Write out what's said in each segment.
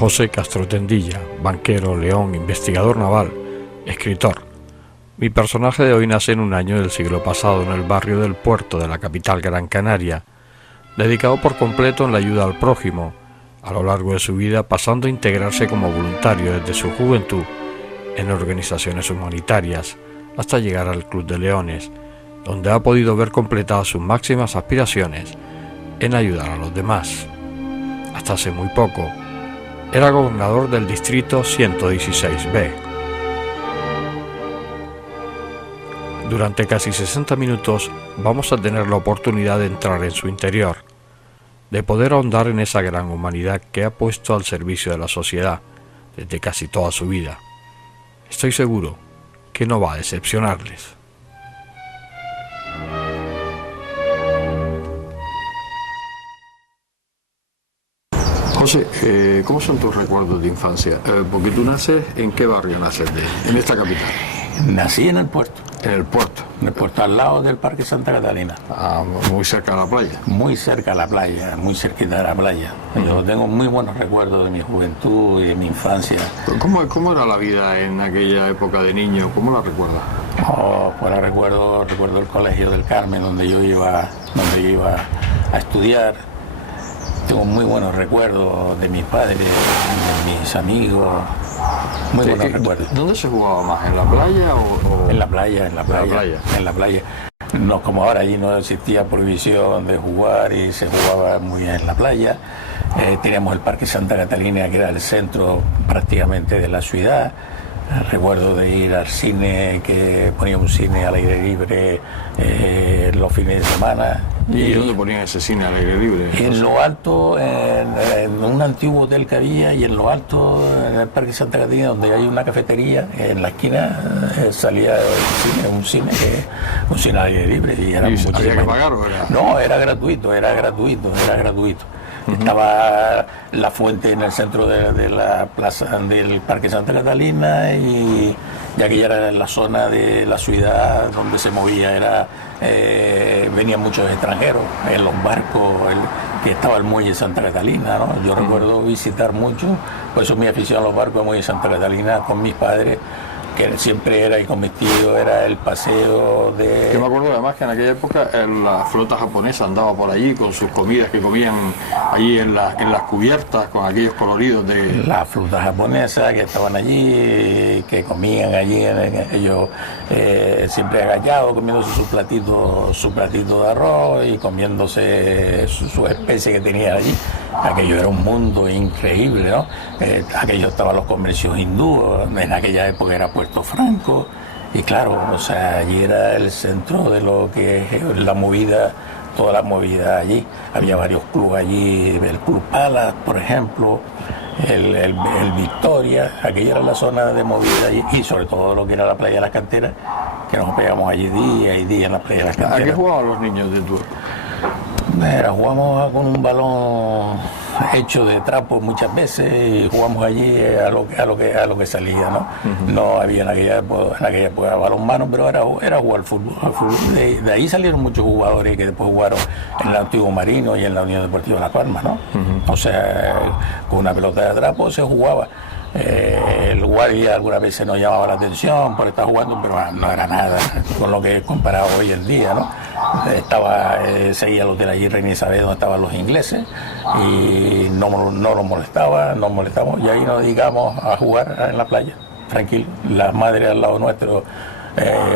José Castro Tendilla, banquero, león, investigador naval, escritor. Mi personaje de hoy nace en un año del siglo pasado en el barrio del Puerto de la capital Gran Canaria, dedicado por completo en la ayuda al prójimo, a lo largo de su vida pasando a integrarse como voluntario desde su juventud en organizaciones humanitarias hasta llegar al Club de Leones, donde ha podido ver completadas sus máximas aspiraciones en ayudar a los demás. Hasta hace muy poco, era gobernador del distrito 116B. Durante casi 60 minutos vamos a tener la oportunidad de entrar en su interior, de poder ahondar en esa gran humanidad que ha puesto al servicio de la sociedad desde casi toda su vida. Estoy seguro que no va a decepcionarles. José, ¿cómo son tus recuerdos de infancia? Porque tú naces, ¿en qué barrio naces en esta capital? Nací en el puerto. En el puerto. En el puerto, al lado del Parque Santa Catalina. Ah, muy cerca de la playa. Muy cerca de la playa, muy cerquita de la playa. Yo tengo muy buenos recuerdos de mi juventud y de mi infancia. ¿Cómo era la vida en aquella época de niño? ¿Cómo la recuerdas? Pues recuerdo el Colegio del Carmen, donde yo iba a estudiar. Tengo muy buenos recuerdos de mis padres, de mis amigos. Muy buenos recuerdos. ¿Dónde se jugaba más? ¿En la playa o...? En la playa. No, como ahora allí no existía prohibición de jugar y se jugaba muy bien en la playa. Teníamos el Parque Santa Catalina, que era el centro prácticamente de la ciudad. Recuerdo de ir al cine, que ponía un cine al aire libre los fines de semana. ¿Y dónde ponían ese cine al aire libre? En lo alto, en un antiguo hotel que había, y en lo alto, en el Parque Santa Catalina, donde hay una cafetería, en la esquina salía un cine al aire libre. ¿Y había que pagar o era...? No, era gratuito. Estaba la fuente en el centro de la plaza del Parque Santa Catalina, y ya que ya era en la zona de la ciudad donde se movía, venían muchos extranjeros en los barcos, que estaba el muelle Santa Catalina, ¿no? Yo recuerdo visitar mucho, por eso mi afición a los barcos del muelle Santa Catalina con mis padres, que siempre era, y con mis tíos, era el paseo de... Yo me acuerdo además que en aquella época la flota japonesa andaba por allí con sus comidas que comían allí en las cubiertas, con aquellos coloridos de... La flota japonesa que estaban allí, que comían allí, ellos siempre agachados, comiéndose su platito de arroz y comiéndose su especie que tenían allí. Aquello era un mundo increíble, ¿no? Aquello estaban los comercios hindúes, en aquella época era Puerto Franco, y claro, o sea, allí era el centro de lo que es la movida, toda la movida allí. Había varios clubes allí, el Club Palace, por ejemplo, el Victoria. Aquella era la zona de movida allí, y sobre todo lo que era la playa de las Canteras, que nos pegamos allí día y día en la playa de las Canteras. ¿A qué jugaban los niños de tu época? Jugamos con un balón hecho de trapo muchas veces, y jugamos allí a lo que salía, ¿no? No había en aquella época balonmano, pero era jugar fútbol. De ahí salieron muchos jugadores que después jugaron en el Antiguo Marino y en la Unión Deportiva de Las Palmas, ¿no? O sea, con una pelota de trapo se jugaba. El guardia algunas veces nos llamaba la atención por estar jugando, pero no era nada con lo que es comparado hoy en día, ¿no? Seguía el hotel allí, Reina Isabel, donde estaban los ingleses, y no nos molestamos, y ahí nos dedicamos a jugar en la playa, tranquilo, las madres al lado nuestro,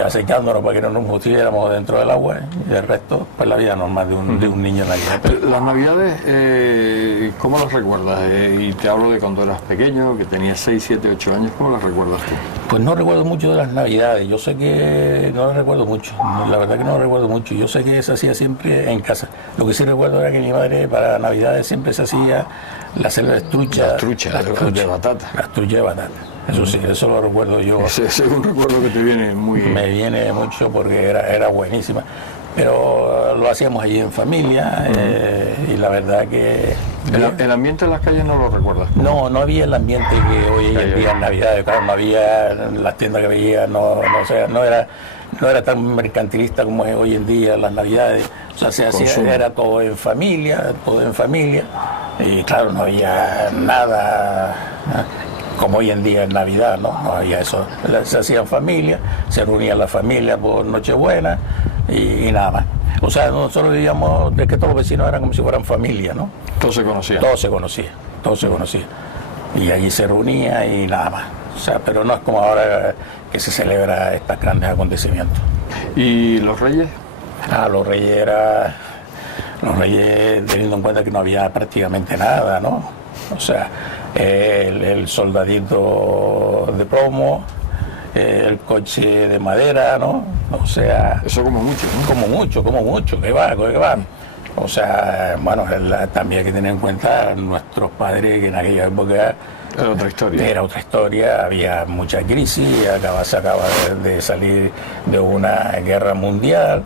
acechándonos para que no nos metiéramos dentro del agua, y el resto, pues la vida normal de un niño en la vida. Las navidades, ¿cómo las recuerdas? Y te hablo de cuando eras pequeño, que tenías 6, 7, 8 años, ¿cómo las recuerdas tú? Pues no recuerdo mucho de las navidades, yo sé que no las recuerdo mucho, la verdad que no recuerdo mucho, yo sé que se hacía siempre en casa. Lo que sí recuerdo era que mi madre para navidades siempre se hacía las truchas. Las truchas de batata. Las truchas de batata. Eso sí, eso lo recuerdo yo. Ese es un recuerdo que te viene muy... Me viene mucho porque era buenísima. Pero lo hacíamos allí en familia, y la verdad que... ¿El ambiente en las calles no lo recuerdas? No había el ambiente que hoy en día en Navidad, claro, no había las tiendas que veía, no era tan mercantilista como es hoy en día las Navidades. O sea, se hacía, era todo en familia, Y claro, no había nada como hoy en día en Navidad, ¿no? No había eso. Se hacían familias, se reunían las familias por Nochebuena y nada más. O sea, nosotros vivíamos de que todos los vecinos eran como si fueran familia, ¿no? Todos se conocían. Todo se conocía, todo se conocía. Y allí se reunía y nada más. O sea, pero no es como ahora que se celebra estos grandes acontecimientos. ¿Y los reyes? Los reyes teniendo en cuenta que no había prácticamente nada, ¿no? O sea, el soldadito de plomo, el coche de madera, ¿no? O sea... Eso como mucho, ¿no? Como mucho, que va. O sea, bueno, también hay que tener en cuenta nuestros padres, que en aquella época... Era otra historia. Era otra historia, había mucha crisis, se acaba de salir de una guerra mundial.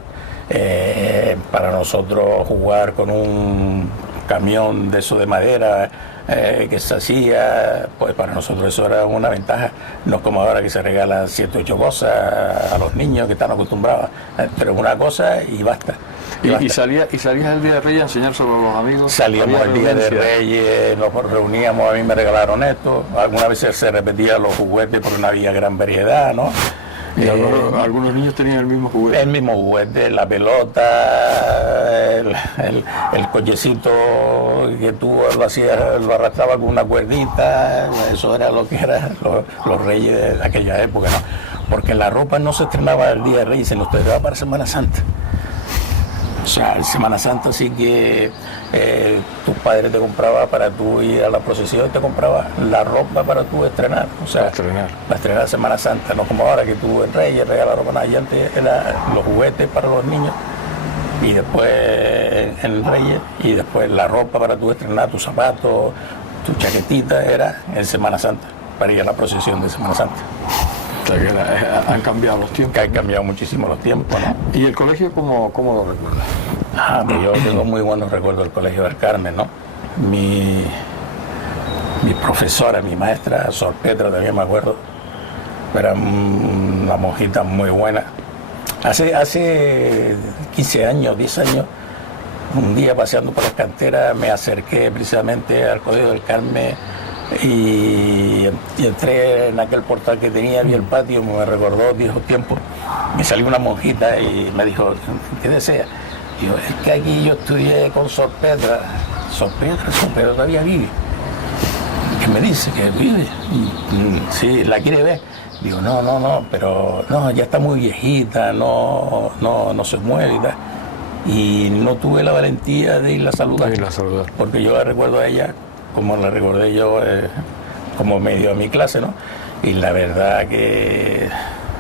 Para nosotros jugar con un camión de eso de madera que se hacía, pues para nosotros eso era una ventaja. No es como ahora que se regalan 7 o 8 cosas a los niños que están acostumbrados, pero una cosa y basta. ¿Y salías el día de Reyes a enseñárselo a los amigos? Salíamos el día de Reyes, nos reuníamos, a mí me regalaron esto, algunas veces se repetían los juguetes porque no había gran variedad, ¿no? Y algunos niños tenían el mismo juguete. El mismo juguete, la pelota, el cochecito que tú lo arrastrabas con una cuerdita, eso era lo que eran los reyes de aquella época, ¿no? Porque la ropa no se estrenaba el día de Reyes, se nos estrenaba para Semana Santa. O sea, en Semana Santa sí que tus padres te compraban para tú ir a la procesión y te compraban la ropa para tú estrenar. O sea, para estrenar Semana Santa, no como ahora que tú en Reyes regalas ropa, nada, y antes eran los juguetes para los niños y después en Reyes y después la ropa para tú estrenar, tus zapatos, tu chaquetita era en Semana Santa, para ir a la procesión de Semana Santa. O sea, que han cambiado los tiempos. Que han cambiado muchísimo los tiempos, ¿no? ¿Y el colegio cómo lo recuerdas? Pues yo tengo muy buenos recuerdos del Colegio del Carmen, ¿no? Mi profesora, mi maestra, Sor Petra, también me acuerdo, era una monjita muy buena. Hace 15 años, 10 años, un día paseando por las canteras me acerqué precisamente al Colegio del Carmen y entré en aquel portal que tenía, vi el patio, me recordó viejos tiempos. Me salió una monjita y me dijo, ¿qué desea? Y yo, es que aquí yo estudié con Sor Petra. Sor Petra todavía vive. ¿Qué me dice? ¿Que vive? Sí, ¿la quiere ver? Digo, no, pero no, ya está muy viejita, no se mueve y tal. Y no tuve la valentía de irla a saludar. Porque yo la recuerdo a ella como la recordé yo, como medio a mi clase, ¿no? Y la verdad que,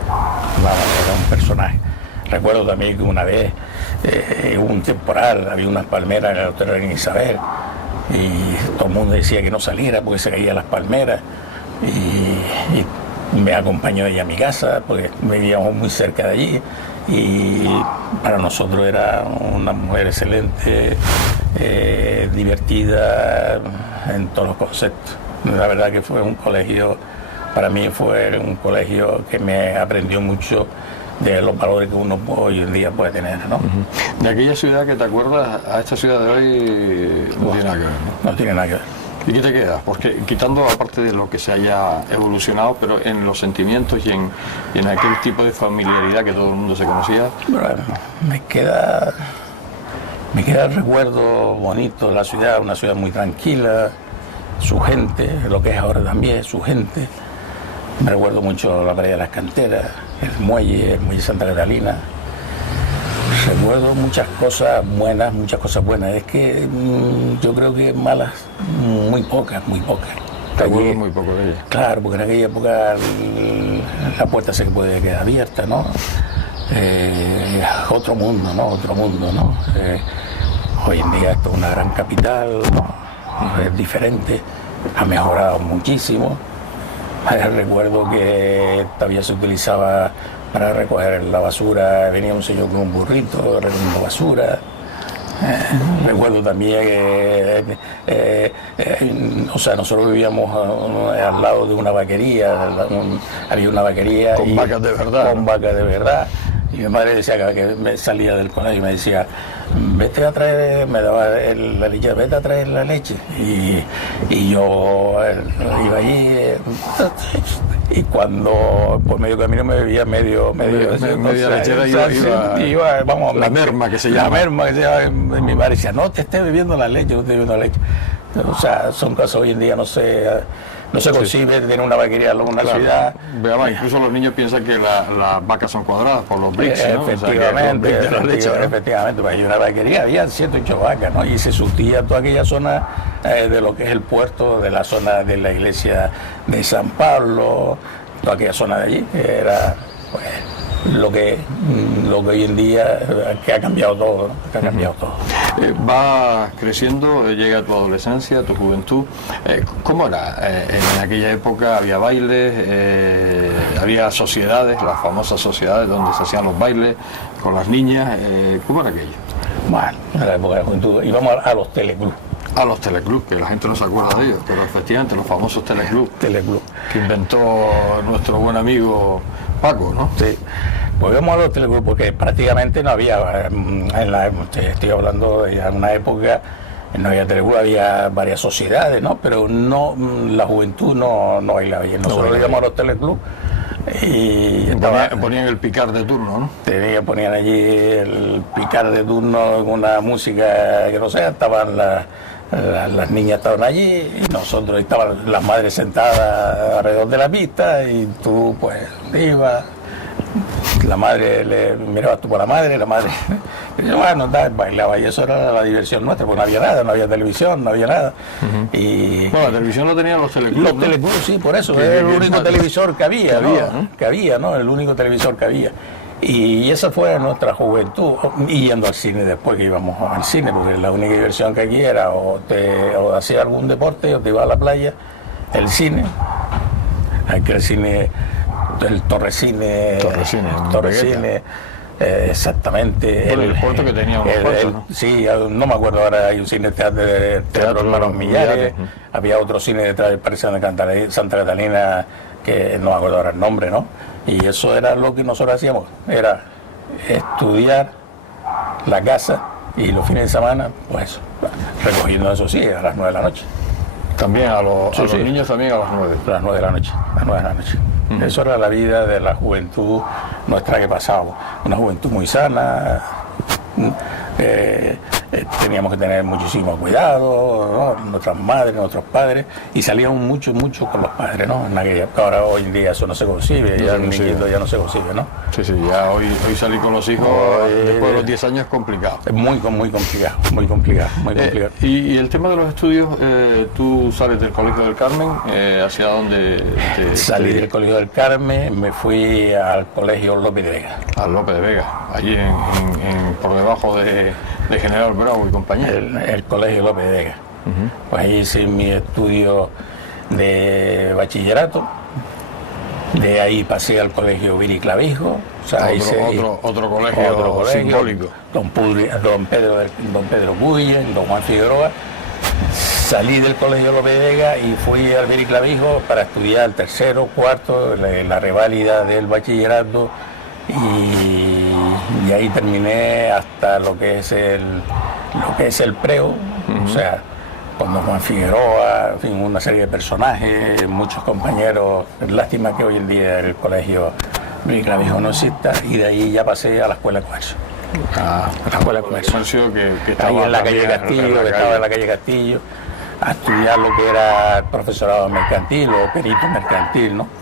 vamos, era un personaje. Recuerdo también que una vez hubo un temporal, había unas palmeras en la doctora Isabel, y todo el mundo decía que no saliera porque se caían las palmeras, y me acompañó ella a mi casa, porque vivíamos muy cerca de allí, y para nosotros era una mujer excelente, divertida en todos los conceptos. La verdad que fue un colegio, para mí fue un colegio que me aprendió mucho de los valores que uno hoy en día puede tener, ¿no? De aquella ciudad que te acuerdas a esta ciudad de hoy no tiene nada que ver, ¿no? No tiene nada que ver. ¿Y qué te queda? Porque quitando aparte de lo que se haya evolucionado, pero en los sentimientos y en aquel tipo de familiaridad que todo el mundo se conocía. Bueno, me queda el recuerdo bonito de la ciudad, una ciudad muy tranquila, su gente, lo que es ahora también, su gente. Me recuerdo mucho la playa de las Canteras, el muelle de Santa Catalina. Recuerdo muchas cosas buenas. Es que yo creo que malas, muy pocas. ¿Te acuerdas muy poco de ella? Claro, porque en aquella época la puerta se puede quedar abierta, ¿no? Otro mundo, ¿no? Hoy en día esto es una gran capital, ¿no? Es diferente, ha mejorado muchísimo. Recuerdo que todavía se utilizaba para recoger la basura, venía un señor con un burrito recogiendo basura. Recuerdo también que nosotros vivíamos al lado de una vaquería, había una vaquería con vacas de verdad. Con vacas de verdad. Y mi madre decía que me salía del colegio y me decía, vete a traer, me daba la leche, vete a traer la leche. Y yo iba allí, y cuando por medio camino me bebía media lechera iba, vamos, la merma que se llama. La merma que se llama. Y mi madre decía, no te estés bebiendo la leche, no te estés bebiendo la leche. O sea, son cosas hoy en día no se concibe tener una vaquería en una ciudad. Veamos, incluso los niños piensan que las vacas son cuadradas por los bricks, ¿no? Efectivamente, efectivamente. Hay una vaquería, había 7 o 8 vacas, ¿no? Y se surtía toda aquella zona de lo que es el puerto, de la zona de la iglesia de San Pablo, toda aquella zona de allí, que era pues, lo que hoy en día que ha cambiado todo, ¿no? Que ha cambiado todo. Vas creciendo, llega tu adolescencia, tu juventud. ¿Cómo era? En aquella época había bailes, había sociedades, las famosas sociedades donde se hacían los bailes con las niñas. ¿Cómo era aquello? Bueno, en la época de la juventud íbamos a los teleclubs. A los teleclubs, que la gente no se acuerda de ellos, pero efectivamente los famosos teleclubs. Teleclub. Que inventó nuestro buen amigo Paco, ¿no? Sí. Pues íbamos a los teleclubs porque prácticamente no había, estoy hablando de una época, no había teleclub, había varias sociedades, ¿no? Pero no, la juventud no bailaba bien. Nosotros íbamos a los teleclubs y ponían el picar de turno, ¿no? Ponían allí el picar de turno con una música que no sé, estaban las niñas estaban allí y nosotros estaban las madres sentadas alrededor de la pista y tú pues ibas, la madre le mirabas tú por la madre y bueno, bailaba y eso era la diversión nuestra, porque no había nada, no había televisión, no había nada. Y bueno, la televisión lo tenían los teleclubs. Los teleclubs, sí, por eso, era el único televisor que había, ¿no? El único televisor que había. Y esa fue nuestra juventud, y yendo al cine después que íbamos al cine, porque la única diversión que aquí era o hacías algún deporte o te ibas a la playa, el cine, aquí el cine, el Torrecine, exactamente. Bueno, el puerto que tenía unos puertos, ¿no? Sí, no me acuerdo ahora, hay un cine teatro Hermanos Millares, había otro cine detrás del Parque Santa Catalina, que no me acuerdo ahora el nombre, ¿no? Y eso era lo que nosotros hacíamos, era estudiar la casa y los fines de semana, pues recogiendo eso sí, a las 9 de la noche. También a los niños también a las 9. A las 9 de la noche, a las 9 de la noche. Eso era la vida de la juventud nuestra que pasábamos. Una juventud muy sana, teníamos que tener muchísimo cuidado, ¿no? Nuestras madres, nuestros padres, y salíamos mucho con los padres, ¿no? En aquella, ahora hoy en día eso no se concibe, ya el niñito ya no se concibe, ¿no? Sí, ya hoy salir con los hijos después de los 10 años es complicado. Es muy complicado. Y el tema de los estudios, tú sales del Colegio del Carmen, ¿hacia dónde? Salí del Colegio del Carmen, me fui al Colegio López de Vega. Al López de Vega, allí por debajo de General Bravo y compañía. El Colegio López de Vega. Pues ahí hice mi estudio de bachillerato. De ahí pasé al Colegio Viri Clavijo. O sea, otro colegio simbólico. Don Pedro Puyen, don Juan Figueroa. Salí del Colegio López de Vega y fui al Viri Clavijo para estudiar tercero, cuarto, la reválida del bachillerato. Y ahí terminé hasta lo que es el preo, o sea, con don Juan Figueroa, en fin, una serie de personajes, muchos compañeros. Lástima que hoy en día el colegio Clavijo no exista, y de ahí ya pasé a la Escuela de Comercio. La Escuela de Comercio que estaba ahí en la calle Castillo, a estudiar lo que era profesorado mercantil o perito mercantil, ¿no?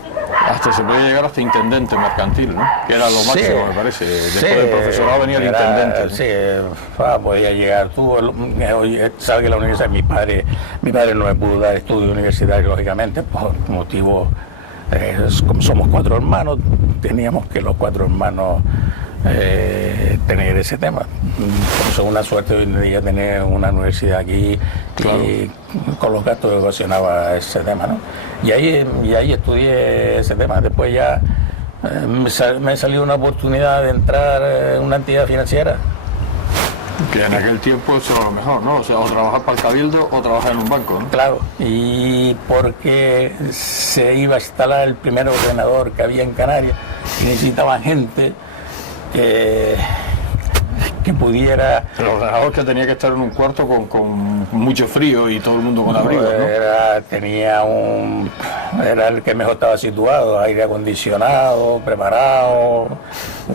Hasta se podía llegar hasta intendente mercantil, ¿no? Que era lo máximo, me parece. Después del profesorado venía el intendente, ¿no? Sí, podía llegar tú. Sabes que la universidad, mi padre no me pudo dar estudio universitario, lógicamente, por motivo, como somos 4 hermanos, teníamos que los 4 hermanos tener ese tema. Por eso una suerte hoy en día tener una universidad aquí, claro, y con los gastos que ocasionaba ese tema, ¿no? Y ahí estudié ese tema. Después ya me salió una oportunidad de entrar en una entidad financiera. Que en aquel tiempo eso era lo mejor, ¿no? O sea, o trabajar para el Cabildo o trabajar en un banco, ¿no? Claro, y porque se iba a instalar el primer ordenador que había en Canarias y necesitaban gente que pudiera... El ordenador que tenía que estar en un cuarto con mucho frío y todo el mundo con abrigo, ¿no? Era el que mejor estaba situado, aire acondicionado, preparado,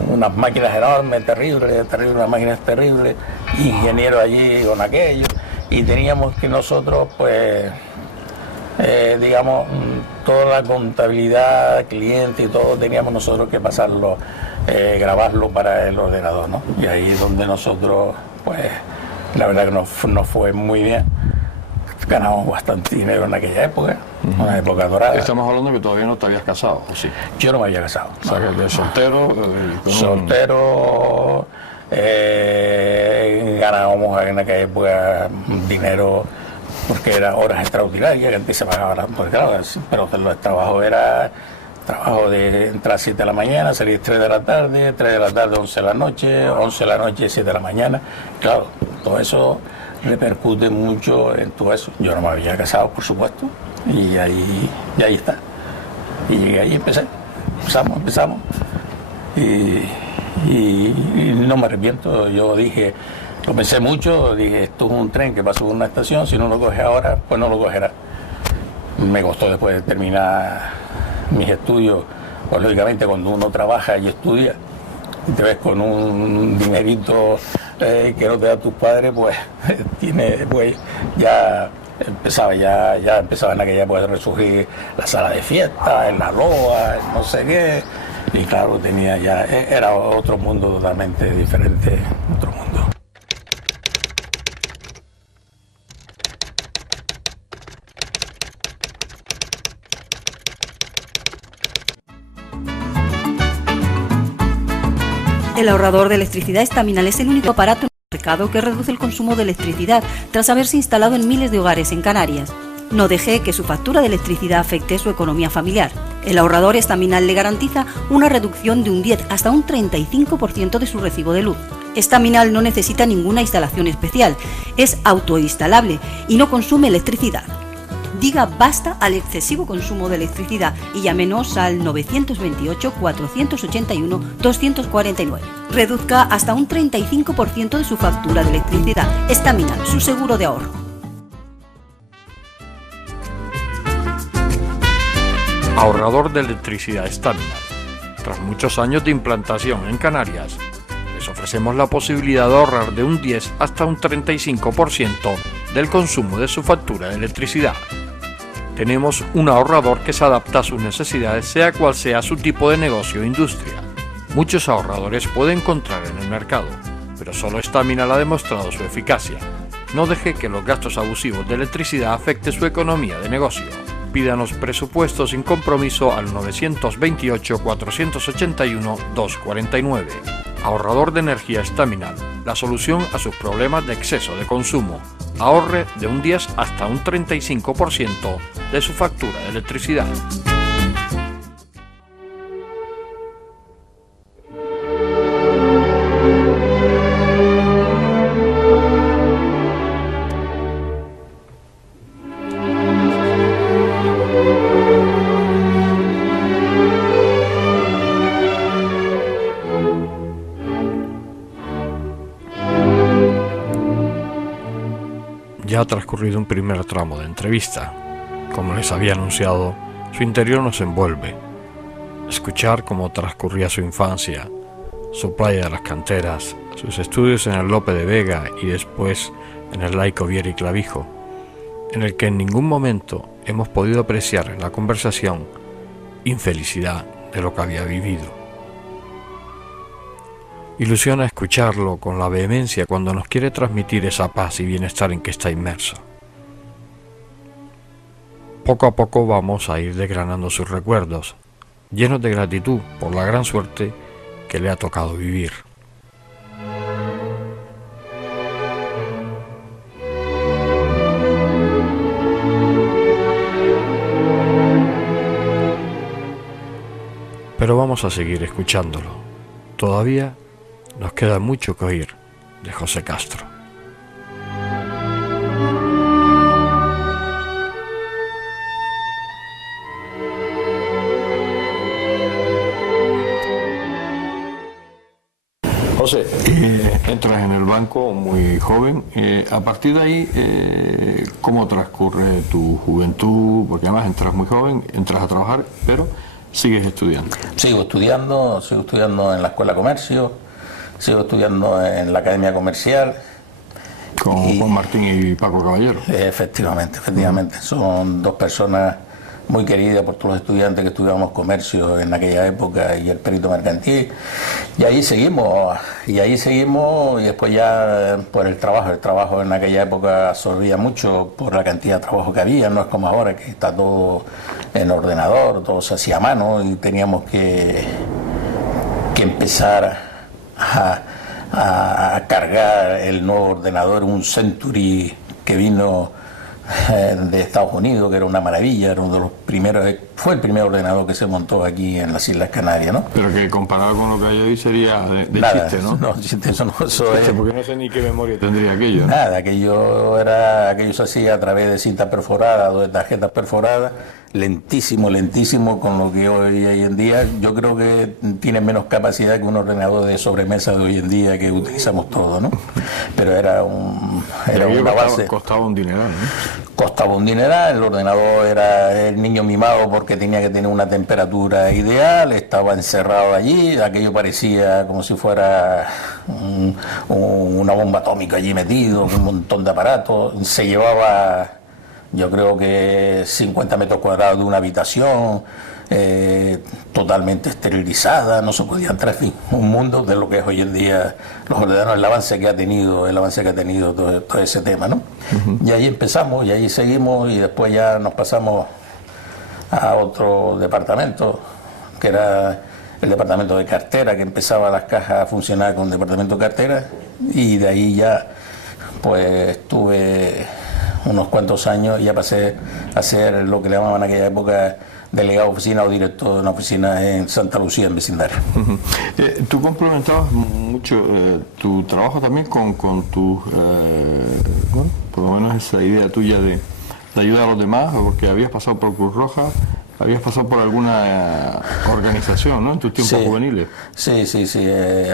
unas máquinas enormes, terribles, unas máquinas terribles, ingeniero allí con aquello, y teníamos que nosotros, pues, digamos, toda la contabilidad, cliente y todo, teníamos nosotros que pasarlo, grabarlo para el ordenador, ¿no? Y ahí es donde nosotros, pues, la verdad que nos fue muy bien. Ganamos bastante dinero en aquella época, una época dorada. Estamos hablando de que todavía no te habías casado, ¿o sí? Yo no me había casado. O sea, que soltero... soltero, ganábamos en aquella época dinero porque eran horas extraordinarias, que antes se pagaban, pues claro, pero el trabajo era trabajo de entrar a 7 de la mañana, salir 3 de la tarde, 3 de la tarde, 11 de la noche, 11 de la noche, 7 de la mañana. Claro, todo eso repercute mucho en todo eso. Yo no me había casado, por supuesto, y ahí está. Y llegué ahí y empezamos. Y no me arrepiento. Yo dije, lo pensé mucho, dije, esto es un tren que pasó por una estación, si no lo coges ahora, pues no lo cogerá. Me costó después de terminar mis estudios, pues lógicamente cuando uno trabaja y estudia, y te ves con un dinerito que no te da tus padres, pues pues ya empezaba en aquella época a resurgir la sala de fiesta, en la loa, en no sé qué, y claro, era otro mundo totalmente diferente, otro mundo. El ahorrador de electricidad Estaminal es el único aparato en el mercado que reduce el consumo de electricidad tras haberse instalado en miles de hogares en Canarias. No deje que su factura de electricidad afecte su economía familiar. El ahorrador Estaminal le garantiza una reducción de un 10 hasta un 35% de su recibo de luz. Estaminal no necesita ninguna instalación especial, es autoinstalable y no consume electricidad. Diga basta al excesivo consumo de electricidad y llámenos al 928-481-249. Reduzca hasta un 35% de su factura de electricidad. Estaminal, su seguro de ahorro. Ahorrador de electricidad Estaminal. Tras muchos años de implantación en Canarias, les ofrecemos la posibilidad de ahorrar de un 10 hasta un 35% del consumo de su factura de electricidad. Tenemos un ahorrador que se adapta a sus necesidades, sea cual sea su tipo de negocio o industria. Muchos ahorradores puede encontrar en el mercado, pero solo Estaminal ha demostrado su eficacia. No deje que los gastos abusivos de electricidad afecten su economía de negocio. Pídanos presupuesto sin compromiso al 928-481-249. Ahorrador de energía Estaminal, la solución a sus problemas de exceso de consumo. Ahorre de un 10 hasta un 35% de su factura de electricidad. Ya ha transcurrido un primer tramo de entrevista. Como les había anunciado, su interior nos envuelve. Escuchar cómo transcurría su infancia, su playa de las canteras, sus estudios en el Lope de Vega y después en el Laico Viera y Clavijo, en el que en ningún momento hemos podido apreciar en la conversación infelicidad de lo que había vivido. Ilusiona escucharlo con la vehemencia cuando nos quiere transmitir esa paz y bienestar en que está inmerso. Poco a poco vamos a ir desgranando sus recuerdos, llenos de gratitud por la gran suerte que le ha tocado vivir. Pero vamos a seguir escuchándolo. Todavía nos queda mucho que oír de José Castro. banco muy joven. A partir de ahí, ¿cómo transcurre tu juventud? Porque además entras muy joven, entras a trabajar, pero sigues estudiando. Sigo estudiando en la Escuela de Comercio, sigo estudiando en la Academia Comercial. Con Martín y Paco Caballero. Efectivamente. Son dos personas muy queridas por todos los estudiantes que estudiábamos comercio en aquella época y el perito mercantil. Y ahí seguimos, y después ya por el trabajo en aquella época absorbía mucho por la cantidad de trabajo que había, no es como ahora que está todo en ordenador, todo se hacía a mano y teníamos que empezar a cargar el nuevo ordenador, un Century que vino de Estados Unidos, que era una maravilla, era uno de los primeros, fue el primer ordenador que se montó aquí en las Islas Canarias, ¿no? Pero que comparado con lo que hay hoy sería de nada, chiste, ¿no? No, chiste, eso es... Porque no sé ni qué memoria tendría aquello, ¿no? Nada, aquello se hacía a través de cintas perforadas o de tarjetas perforadas, lentísimo con lo que hoy en día. Yo creo que tiene menos capacidad que un ordenador de sobremesa de hoy en día que utilizamos todos, ¿no? Pero era una base. Costaba un dineral, ¿no? Costaba un dineral, el ordenador era el niño mimado porque tenía que tener una temperatura ideal, estaba encerrado allí, aquello parecía como si fuera una bomba atómica allí metido, un montón de aparatos, se llevaba, yo creo que 50 metros cuadrados de una habitación, totalmente esterilizada, no se podía entrar, en fin, un mundo de lo que es hoy en día los ordenadores, el avance que ha tenido todo ese tema, ¿no? Y ahí empezamos, y ahí seguimos, y después ya nos pasamos a otro departamento, que era el departamento de cartera, que empezaba las cajas a funcionar con el departamento de cartera, y de ahí ya pues tuve unos cuantos años y ya pasé a ser lo que le llamaban en aquella época delegado de oficina o director de una oficina en Santa Lucía, en vecindario. Tú complementabas mucho tu trabajo también con tu, bueno, por lo menos esa idea tuya de ayudar a los demás, porque habías pasado por Cruz Roja, habías pasado por alguna organización, ¿no?, en tus tiempos juveniles. Sí,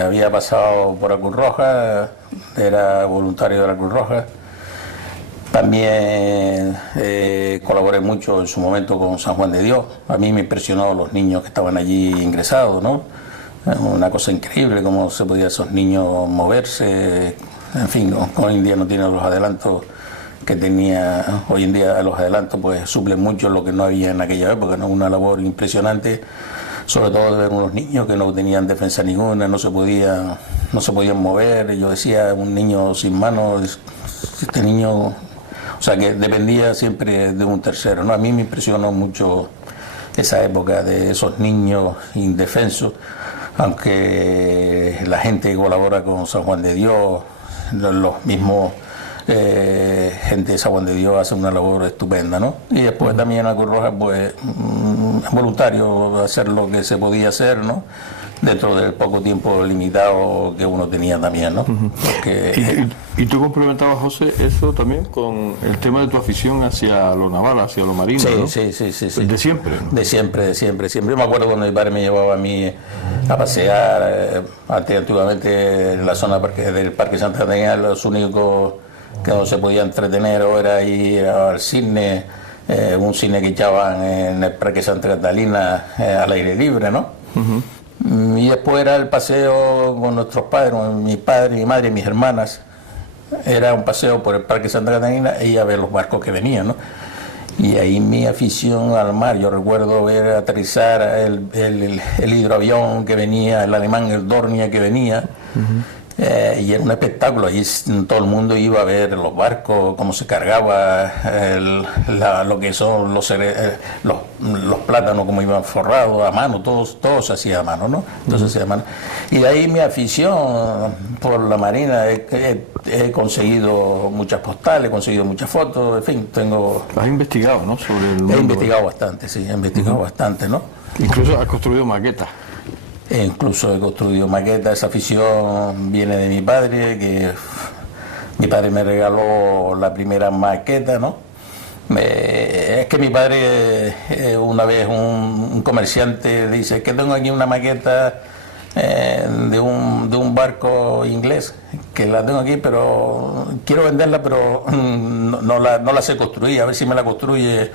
había pasado por la Cruz Roja, era voluntario de la Cruz Roja. También colaboré mucho en su momento con San Juan de Dios. A mí me impresionó los niños que estaban allí ingresados, ¿no? Una cosa increíble cómo se podían esos niños moverse. En fin, hoy en día no tienen los adelantos que tenía. Hoy en día los adelantos pues suplen mucho lo que no había en aquella época, ¿no? Una labor impresionante, sobre todo de ver unos niños que no tenían defensa ninguna, no se podían mover. Yo decía, un niño sin manos, este niño... O sea, que dependía siempre de un tercero, ¿no? A mí me impresionó mucho esa época de esos niños indefensos, aunque la gente que colabora con San Juan de Dios, los mismos gente de San Juan de Dios hace una labor estupenda, ¿no? Y después también la Cruz Roja, pues, voluntario, hacer lo que se podía hacer, ¿no?, dentro del poco tiempo limitado que uno tenía también, ¿no? Porque, ¿Y tú complementabas, José, eso también con el tema de tu afición hacia lo naval, hacia lo marino? Sí, ¿no? sí. ¿De siempre? ¿No? De siempre. Yo me acuerdo cuando mi padre me llevaba a mí a pasear, antiguamente en la zona del Parque Santa Catarina, los únicos que no se podía entretener o era ir al cine, un cine que echaban en el Parque Santa Catalina al aire libre, ¿no? Y después era el paseo con nuestros padres, con mi padre, mi madre y mis hermanas. Era un paseo por el Parque Santa Catarina y a ver los barcos que venían, ¿no? Y ahí mi afición al mar, yo recuerdo ver aterrizar el hidroavión que venía, el alemán, el Dornier que venía, y era un espectáculo. Allí todo el mundo iba a ver los barcos, cómo se cargaba lo que son los plátanos, cómo iban forrados a mano, todo se hacía a mano, ¿no? Entonces, y de ahí mi afición por la marina, he conseguido muchas postales, he conseguido muchas fotos, en fin, tengo... Has investigado, ¿no?, sobre el mundo. He investigado bastante, sí, bastante, ¿no? Incluso has construido maquetas. Incluso he construido maquetas. Esa afición viene de mi padre, que mi padre me regaló la primera maqueta, ¿no? Es que mi padre, una vez un comerciante dice que tengo aquí una maqueta de un barco inglés que la tengo aquí, pero quiero venderla, pero no la sé construir, a ver si me la construye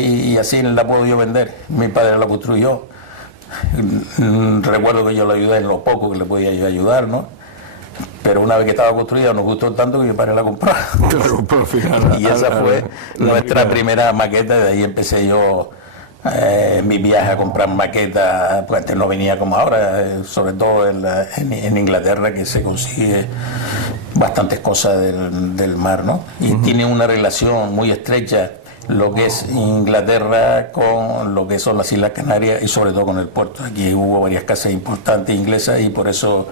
y así la puedo yo vender. Mi padre la construyó. Recuerdo que yo le ayudé en lo poco que le podía yo ayudar, ¿no? Pero una vez que estaba construida nos gustó tanto que mi padre la compró. Al final, y esa fue nuestra primera maqueta. De ahí empecé yo mi viaje a comprar maquetas, pues antes no venía como ahora, sobre todo en Inglaterra, que se consigue bastantes cosas del mar, ¿no? Y tiene una relación muy estrecha lo que es Inglaterra con lo que son las Islas Canarias y sobre todo con el puerto. Aquí hubo varias casas importantes inglesas y por eso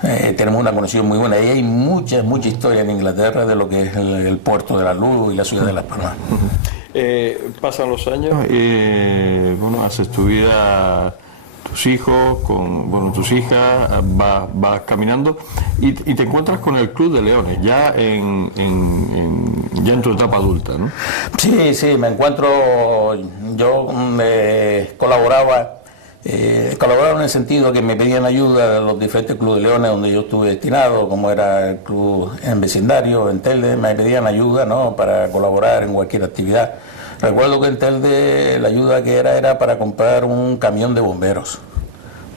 tenemos una conexión muy buena. Y hay mucha historia en Inglaterra de lo que es el puerto de la Luz y la ciudad de Las Palmas. Pasan los años y bueno, haces tu vida, tus hijos, tus hijas, vas caminando y te encuentras con el Club de Leones, ya en tu etapa adulta, ¿no? Sí, me encuentro, yo colaboraba en el sentido que me pedían ayuda a los diferentes clubes de leones donde yo estuve destinado, como era el club en vecindario, en Telde, me pedían ayuda, ¿no?, para colaborar en cualquier actividad. Recuerdo que en Telde la ayuda que era para comprar un camión de bomberos,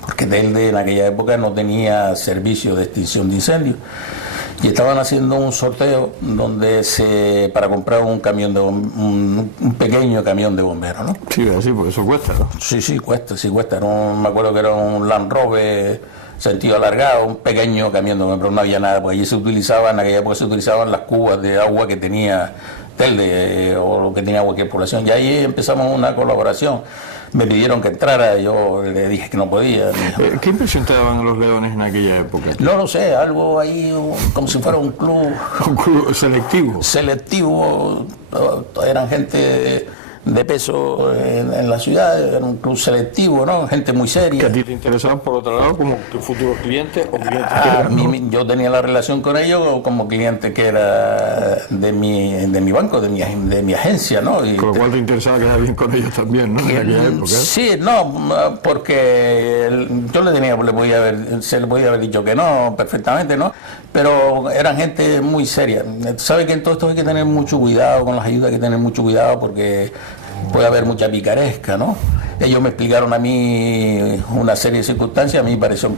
porque Telde en aquella época no tenía servicio de extinción de incendios. Y estaban haciendo un sorteo para comprar un camión un pequeño camión de bomberos, ¿no? Sí, porque eso cuesta, ¿no? Sí, cuesta. Me acuerdo que era un Land Rover sentido alargado, un pequeño camión de bomberos, no había nada, porque allí en aquella época se utilizaban las cubas de agua que tenía Telde o lo que tenía cualquier población. Y ahí empezamos una colaboración. Me pidieron que entrara, yo le dije que no podía. ¿Qué impresión te daban los Leones en aquella época? No lo sé, algo ahí como si fuera un club... ¿Un club selectivo? Selectivo, eran gente de peso en la ciudad, era un club selectivo, ¿no? Gente muy seria. ¿Que a ti te interesaban por otro lado como futuros clientes o clientes? Yo tenía la relación con ellos como cliente que era de mi banco, de mi agencia, ¿no? Y con lo cual te interesaba quedar bien con ellos también, ¿no? En aquella época. Sí, no, porque yo se le podía haber dicho que no, perfectamente, ¿no? Pero eran gente muy seria. Sabe que en todo esto hay que tener mucho cuidado, con las ayudas hay que tener mucho cuidado porque puede haber mucha picaresca, ¿no? Ellos me explicaron a mí una serie de circunstancias, a mí me pareció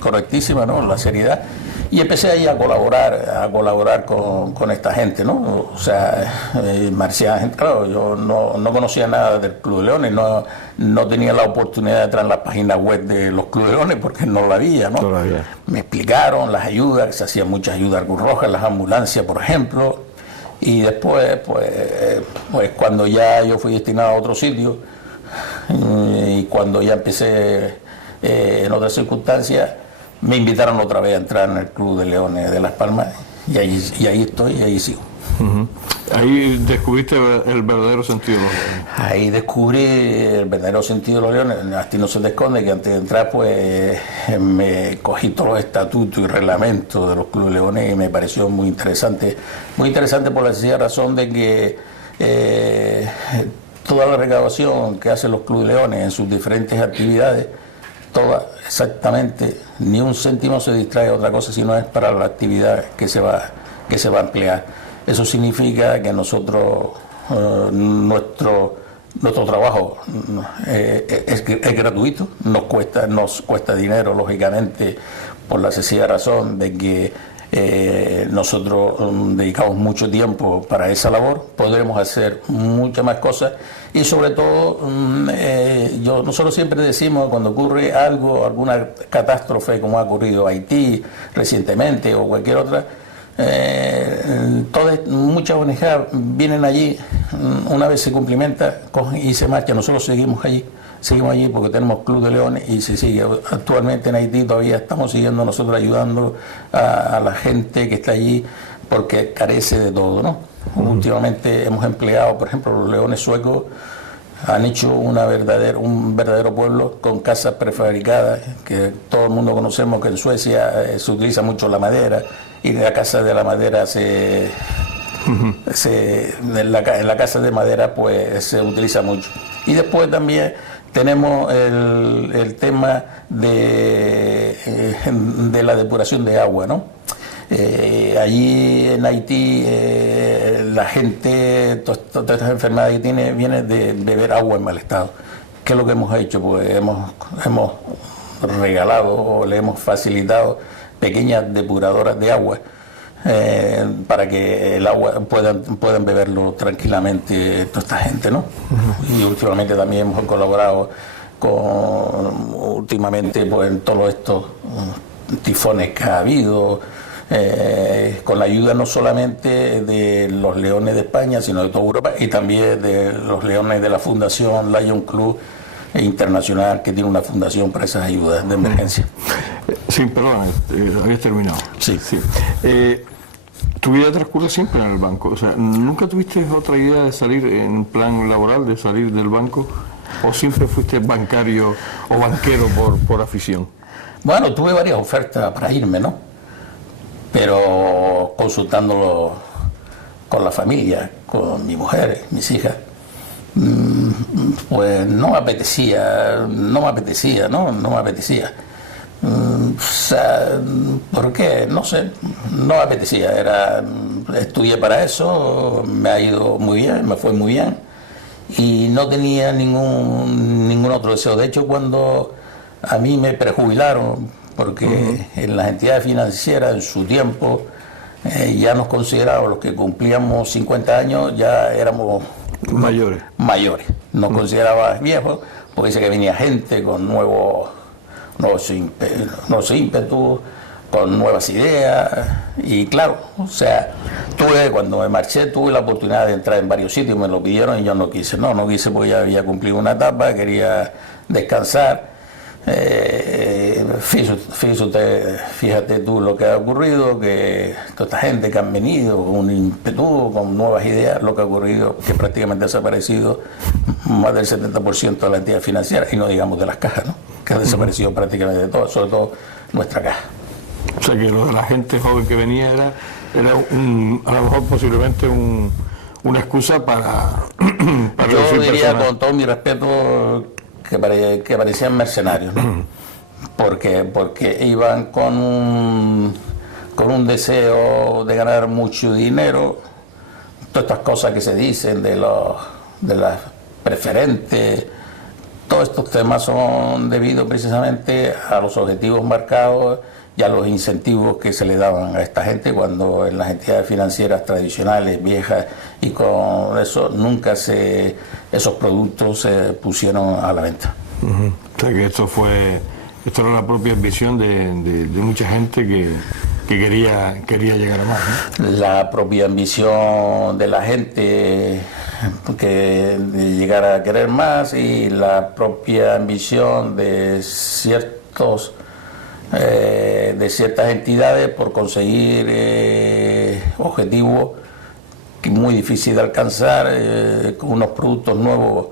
correctísima, ¿no?, la seriedad, y empecé ahí a colaborar con esta gente, ¿no? O sea, Marcial, claro, yo no conocía nada del Club de Leones, no tenía la oportunidad de entrar en la página web de los Club de Leones porque no la había, ¿no? Todavía. Me explicaron las ayudas, que se hacían muchas ayudas Cruz Roja, las ambulancias, por ejemplo. Y después, pues cuando ya yo fui destinado a otro sitio y cuando ya empecé en otras circunstancias, me invitaron otra vez a entrar en el Club de Leones de Las Palmas y ahí estoy y ahí sigo. Uh-huh. Ahí descubriste el verdadero sentido de los leones. Ahí descubrí el verdadero sentido de los leones. Así no se te esconde que antes de entrar pues me cogí todos los estatutos y reglamentos de los clubes de leones y me pareció muy interesante por la sencilla razón de que toda la recaudación que hacen los clubes de leones en sus diferentes actividades, toda exactamente, ni un céntimo se distrae a otra cosa, sino es para la actividad que se va a emplear. Eso significa que nosotros, nuestro trabajo es gratuito, nos cuesta dinero, lógicamente, por la sencilla razón de que nosotros dedicamos mucho tiempo para esa labor, podremos hacer muchas más cosas y sobre todo nosotros siempre decimos cuando ocurre algo, alguna catástrofe como ha ocurrido en Haití recientemente o cualquier otra, muchas ONG vienen allí, una vez se cumplimenta, cogen y se marchan. Nosotros seguimos allí porque tenemos Club de Leones y se sigue. Actualmente en Haití todavía estamos siguiendo nosotros ayudando a la gente que está allí porque carece de todo, ¿no? Últimamente hemos empleado, por ejemplo, los leones suecos han hecho un verdadero pueblo con casas prefabricadas, que todo el mundo conocemos que en Suecia se utiliza mucho la madera y en la casa de la madera en la casa de madera pues se utiliza mucho. Y después también tenemos el tema de la depuración de agua, ¿no? Allí en Haití la gente, todas estas enfermedades que tiene, vienen de beber agua en mal estado. ¿Qué es lo que hemos hecho? Pues hemos regalado o le hemos facilitado pequeñas depuradoras de agua para que el agua puedan beberlo tranquilamente toda esta gente, ¿no? Y últimamente también hemos colaborado últimamente pues, en todos estos tifones que ha habido, con la ayuda no solamente de los Leones de España, sino de toda Europa, y también de los Leones de la Fundación Lion Club Internacional, que tiene una fundación para esas ayudas de emergencia. Sí, perdón, habías terminado. Sí. Tu vida transcurre siempre en el banco, o sea, ¿nunca tuviste otra idea de salir en plan laboral, de salir del banco? ¿O siempre fuiste bancario o banquero por afición? Bueno, tuve varias ofertas para irme, ¿no? Pero consultándolo con la familia, con mi mujer, mis hijas, pues no me apetecía. O sea, ¿por qué? No sé, no me apetecía. Estudié para eso, me ha ido muy bien, me fue muy bien y no tenía ningún otro deseo. De hecho, cuando a mí me prejubilaron, porque en las entidades financieras en su tiempo ya nos consideraban, los que cumplíamos 50 años, ya éramos mayores. Nos consideraban viejos, porque dice que venía gente con nuevos ímpetus, con nuevas ideas, y claro, o sea, cuando me marché tuve la oportunidad de entrar en varios sitios, me lo pidieron y yo no quise porque ya había cumplido una etapa, quería descansar. Fíjate tú lo que ha ocurrido, que toda esta gente que han venido con un ímpetu, con nuevas ideas, lo que ha ocurrido, que prácticamente ha desaparecido más del 70% de la entidad financiera, y no digamos de las cajas, ¿no? Que ha desaparecido prácticamente de todo, sobre todo nuestra caja. O sea que lo de la gente joven que venía era a lo mejor posiblemente una excusa para yo diría personas, con todo mi respeto, que parecían mercenarios, ¿no? Porque iban con un deseo de ganar mucho dinero, todas estas cosas que se dicen de las preferentes, todos estos temas son debidos precisamente a los objetivos marcados y a los incentivos que se le daban a esta gente, cuando en las entidades financieras tradicionales, viejas, y con eso nunca esos productos se pusieron a la venta. O sea que esto era la propia ambición de mucha gente que quería llegar a más, ¿no? La propia ambición de la gente de llegar a querer más, y la propia ambición de ciertas entidades por conseguir objetivos muy difíciles de alcanzar, con unos productos nuevos,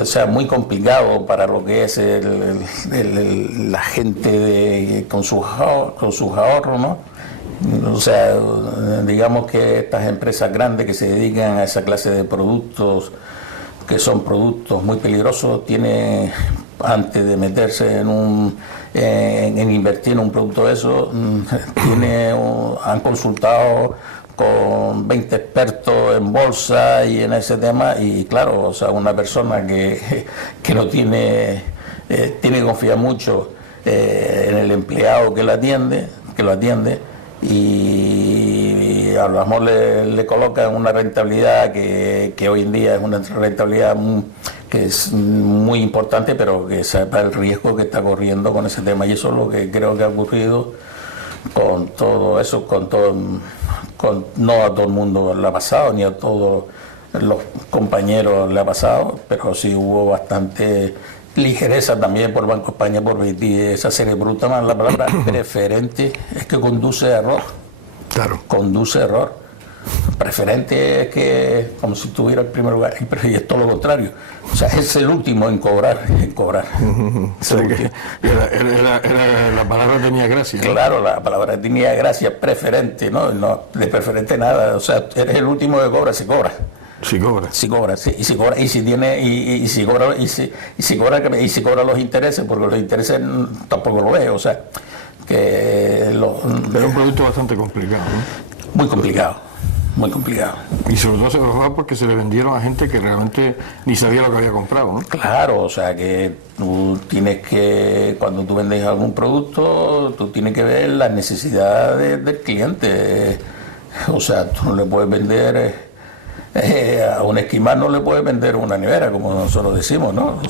o sea, muy complicado para lo que es la gente con sus ahorros, ¿no? O sea, digamos que estas empresas grandes que se dedican a esa clase de productos, que son productos muy peligrosos, antes de meterse en invertir en un producto de eso, han consultado con 20 expertos en bolsa y en ese tema, y claro, o sea, una persona que no tiene que confiar mucho en el empleado que lo atiende, y a lo mejor le colocan una rentabilidad que hoy en día es una rentabilidad que es muy importante, pero que sepa el riesgo que está corriendo con ese tema, y eso es lo que creo que ha ocurrido con todo eso, no a todo el mundo le ha pasado, ni a todos los compañeros le ha pasado, pero sí hubo bastante ligereza también por Banco España por esa serie bruta, más la palabra preferente es que conduce a error. Claro. Conduce a error. Preferente es que como si estuviera en primer lugar, y es todo lo contrario. O sea, es el último en cobrar. La palabra tenía gracia. Claro, la palabra tenía gracia, preferente, ¿no? No, de preferente nada. O sea, eres el último que cobra, se cobra. Si cobra. Si cobra, sí, y si cobra, y si tiene, y si cobra, y si cobra los intereses, porque los intereses tampoco lo ve, o sea, que es un producto bastante complicado, ¿no? Muy complicado, muy complicado. Y sobre todo se va porque se le vendieron a gente que realmente ni sabía lo que había comprado, ¿no? Claro, o sea que tú tienes que, cuando tú vendes algún producto, tú tienes que ver las necesidades del cliente. O sea, tú no le puedes vender a un esquimal, no le puedes vender una nevera, como nosotros decimos, ¿no? O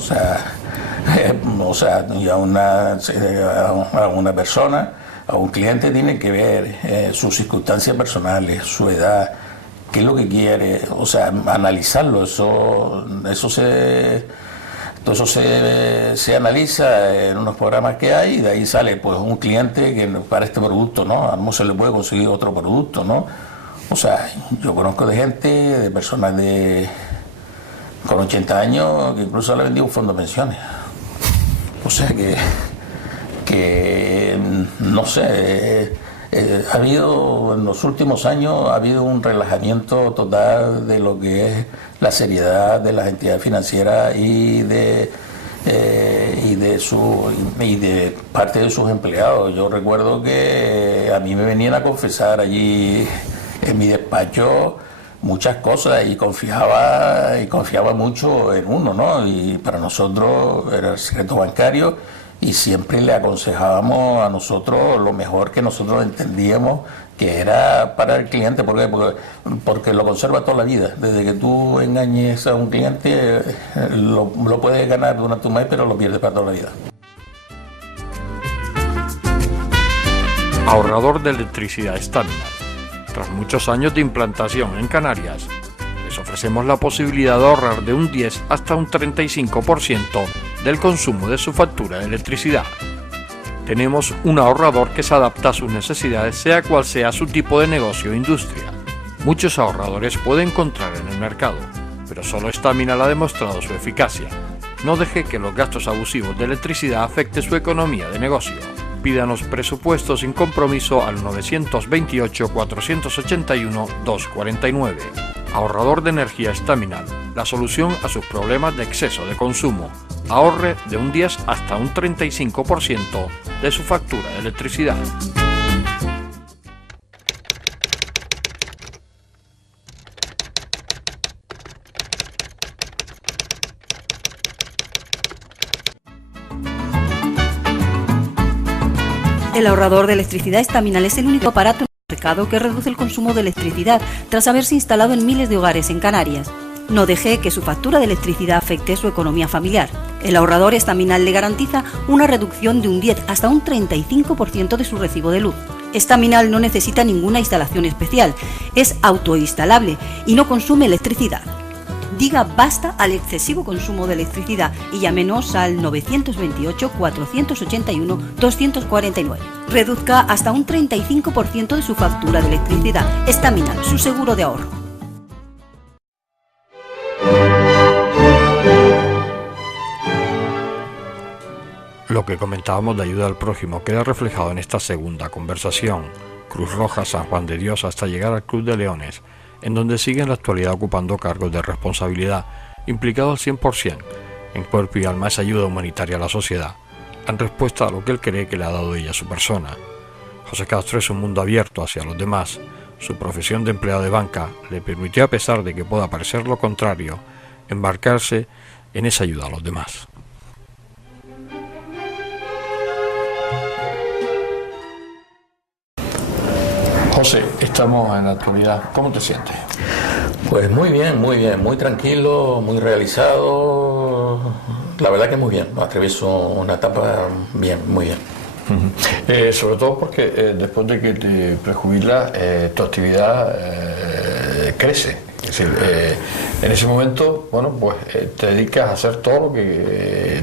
sea, y a una persona, a un cliente tiene que ver sus circunstancias personales, su edad, qué es lo que quiere, o sea, analizarlo, todo eso se analiza en unos programas que hay y de ahí sale pues un cliente que para este producto, ¿no? A lo mejor se le puede conseguir otro producto, ¿no? O sea, yo conozco de gente, de personas con 80 años que incluso le ha vendido un fondo de pensiones. O sea que no sé, ha habido en los últimos años un relajamiento total de lo que es la seriedad de las entidades financieras y de parte de sus empleados. Yo recuerdo que a mí me venían a confesar allí en mi despacho muchas cosas y confiaba mucho en uno, ¿no? Y para nosotros era el secreto bancario y siempre le aconsejábamos a nosotros lo mejor que nosotros entendíamos que era para el cliente. ¿Por qué? Porque lo conserva toda la vida. Desde que tú engañes a un cliente lo puedes ganar durante un mes, pero lo pierdes para toda la vida. Ahorrador de electricidad Staminar. Tras muchos años de implantación en Canarias, les ofrecemos la posibilidad de ahorrar de un 10 hasta un 35% del consumo de su factura de electricidad. Tenemos un ahorrador que se adapta a sus necesidades, sea cual sea su tipo de negocio o industria. Muchos ahorradores puede encontrar en el mercado, pero solo Staminar ha demostrado su eficacia. No deje que los gastos abusivos de electricidad afecten su economía de negocio. Pídanos presupuesto sin compromiso al 921-481-249. Ahorrador de energía Staminar, la solución a sus problemas de exceso de consumo. Ahorre de un 10 hasta un 35% de su factura de electricidad. El ahorrador de electricidad Staminar es el único aparato en el mercado que reduce el consumo de electricidad tras haberse instalado en miles de hogares en Canarias. No deje que su factura de electricidad afecte su economía familiar. El ahorrador Staminar le garantiza una reducción de un 10 hasta un 35% de su recibo de luz. Staminar no necesita ninguna instalación especial, es autoinstalable y no consume electricidad. Diga basta al excesivo consumo de electricidad y llámenos al 928-481-249. Reduzca hasta un 35% de su factura de electricidad. Staminar, su seguro de ahorro. Lo que comentábamos de ayuda al prójimo queda reflejado en esta segunda conversación. Cruz Roja San Juan de Dios hasta llegar al Club de Leones, en donde sigue en la actualidad ocupando cargos de responsabilidad, implicado al 100% en cuerpo y alma esa ayuda humanitaria a la sociedad, en respuesta a lo que él cree que le ha dado ella a su persona. José Castro es un mundo abierto hacia los demás. Su profesión de empleado de banca le permitió, a pesar de que pueda parecer lo contrario, embarcarse en esa ayuda a los demás. José, estamos en la actualidad. ¿Cómo te sientes? Pues muy bien, muy tranquilo, muy realizado. La verdad que muy bien. Atravieso una etapa bien, muy bien. Sobre todo porque después de que te prejubilas, tu actividad crece. Es decir, en ese momento, bueno, pues te dedicas a hacer todo lo que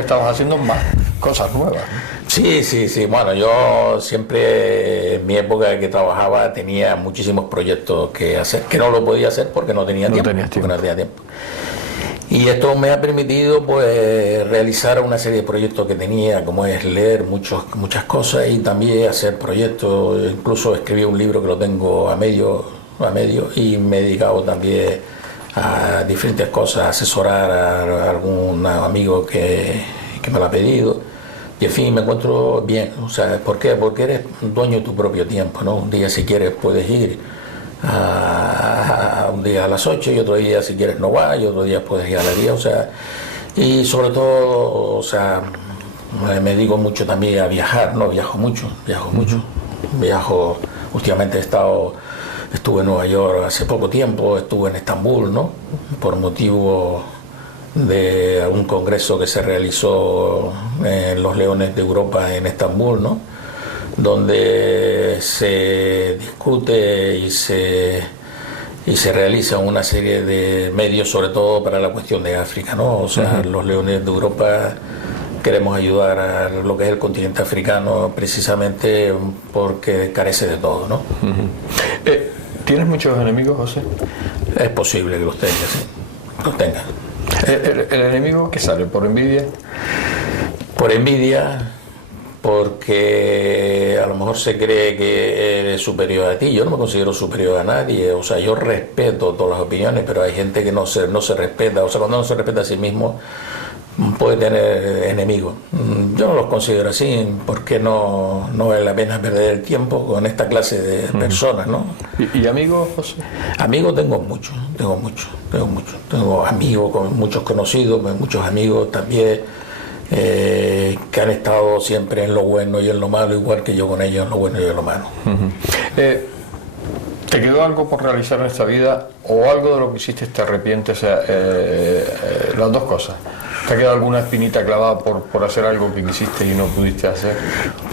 estabas haciendo, más cosas nuevas. Sí. Bueno, yo siempre en mi época que trabajaba tenía muchísimos proyectos que hacer, que no lo podía hacer porque no tenía tiempo. Y esto me ha permitido pues realizar una serie de proyectos que tenía, como es leer muchas cosas y también hacer proyectos. Incluso escribí un libro que lo tengo a medio y me he dedicado también a diferentes cosas, asesorar a algún amigo que me lo ha pedido. Y en fin, me encuentro bien. O sea, ¿por qué? Porque eres dueño de tu propio tiempo, ¿no? Un día si quieres puedes ir un día a las 8 y otro día si quieres no vas y otro día puedes ir a las 10, o sea, y sobre todo, o sea, me digo mucho también a viajar, ¿no? Viajo mucho, últimamente estuve en Nueva York hace poco tiempo, estuve en Estambul, ¿no? Por motivo de un congreso que se realizó en los Leones de Europa en Estambul, ¿no? Donde se discute y se realiza una serie de medios, sobre todo para la cuestión de África, ¿no? O sea, los Leones de Europa queremos ayudar a lo que es el continente africano precisamente porque carece de todo, ¿no? ¿Tienes muchos enemigos, José? Es posible que los tenga, sí. Los tenga. ¿El enemigo qué sale? ¿Por envidia? Por envidia, porque a lo mejor se cree que eres superior a ti. Yo no me considero superior a nadie, o sea, yo respeto todas las opiniones, pero hay gente que no se respeta, o sea, cuando no se respeta a sí mismo puede tener enemigos. Yo no los considero así, porque no vale la pena perder el tiempo con esta clase de personas, ¿no? ¿Y amigos, José? Amigos tengo muchos. Tengo amigos, con muchos conocidos, muchos amigos también, que han estado siempre en lo bueno y en lo malo, igual que yo con ellos en lo bueno y en lo malo. ¿Te quedó algo por realizar en esta vida o algo de lo que hiciste te arrepientes? O sea, las dos cosas. ¿Te ha quedado alguna espinita clavada por hacer algo que quisiste y no pudiste hacer?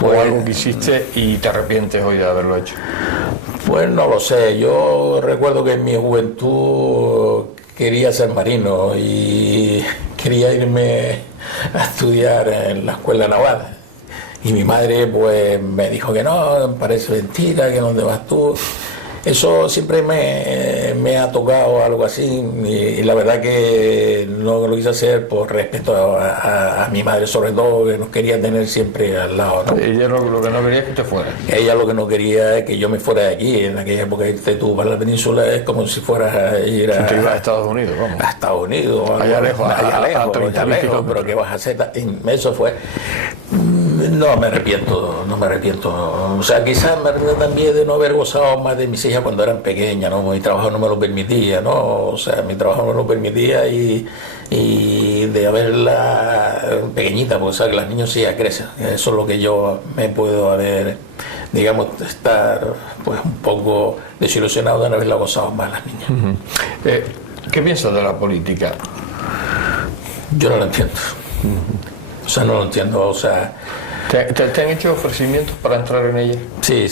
Pues, ¿O algo que hiciste y te arrepientes hoy de haberlo hecho? Pues no lo sé. Yo recuerdo que en mi juventud quería ser marino y quería irme a estudiar en la escuela naval. Y mi madre pues me dijo que no, parece mentira, que dónde vas tú. Eso siempre me ha tocado algo así y la verdad que no lo quise hacer por respeto a mi madre, sobre todo, que nos quería tener siempre al lado, ¿no? Ella lo que no quería es que te fueras. Ella lo que no quería es que yo me fuera de aquí. En aquella época irte tú para la península es como si fueras a ir a... Si te ibas a Estados Unidos, vamos. A Estados Unidos. Allá lejos, allá lejos, pero ¿qué vas a hacer? Eso fue... No me arrepiento. O sea, quizás me arrepiento también de no haber gozado más de mis hijas cuando eran pequeñas, ¿no? Mi trabajo no me lo permitía, ¿no? O sea, mi trabajo no me lo permitía y de haberla pequeñita, porque sabes que las niños sí ya crecen. Eso es lo que yo me puedo haber, digamos, estar pues un poco desilusionado de no haberla gozado más las niñas. ¿Qué piensas de la política? Yo no lo entiendo. O sea, no lo entiendo, o sea... ¿Te han hecho ofrecimientos para entrar en ella? Sí,